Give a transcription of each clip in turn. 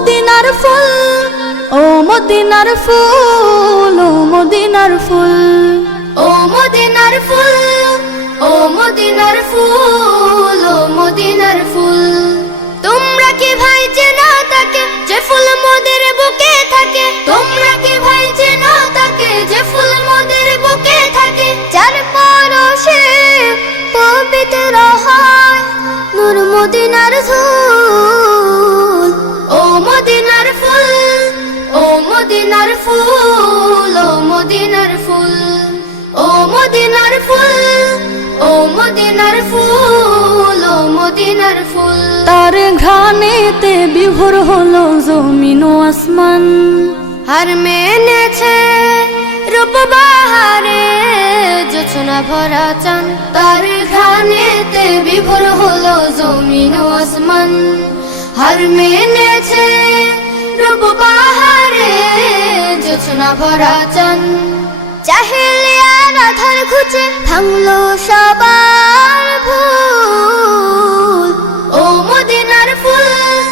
মদিনার ফুল, ও মদিনার ফুল, ও মদিনার ফুল, ও মদিনার ফুল, ও মদিনার ফুল, ও মদিনার ফুল। তোমরা কি ভাই চেনো তাকে যে ফুল মোদের বুকে থাকে? তোমরা কি ভাই চেনো তাকে যে ফুল মোদের বুকে থাকে? যার পরশে পবিত্র হয় নূর মদিনার ধুল। ও মদিনার ফুল, ও মদিনার ফুল, ও মদিনার ফুল, ও মদিনার ফুল, ও মদিনার ফুল, ও মদিনার ফুল। তার ঘ্রাণেতে বিভোর হলো জমিন ও আসমান, হার মেনেছে রূপ বাহারে জোছনা ভরা চান। তার ঘ্রাণেতে বিভোর হলো জমিন ও আসমান, হার মেনেছে রূপ বাহারে জোছনা ভরা চান। জাহেলিয়ার আধার ঘুচে ভাঙলো সবার ভুল। ও মদিনার ফুল,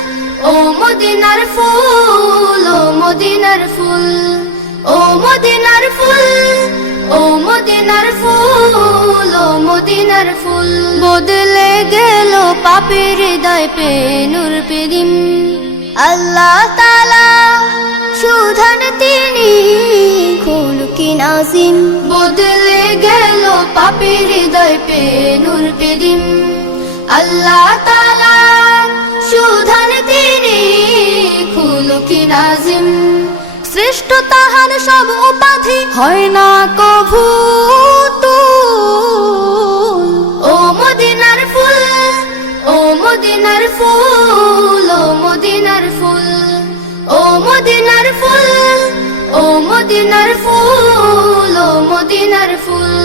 ও মদিনার ফুল, ও মদিনার ফুল, ও মদিনার ফুল, ও মদিনার ফুল, ও মদিনার ফুল। বদলে গেল পাপের হৃদয় পে নূর পেদিম। আল্লাহ তাআলা সুধান তিনি খুলকি নাজিম। বদলে গেল পাপের হৃদয় পে নূর পেদিম। আল্লাহ তাআলা সুধান তিনি খুলকি নাজিম। শ্রেষ্ঠ তাহার সব উপাধি হয় না কভু তুল। ও মদিনার ফুল, ও মদিনার ফুল, ও মদিনার ফুল, ও মদিনার ফুল, ও মদিনার ফুল, ও মদিনার ফুল।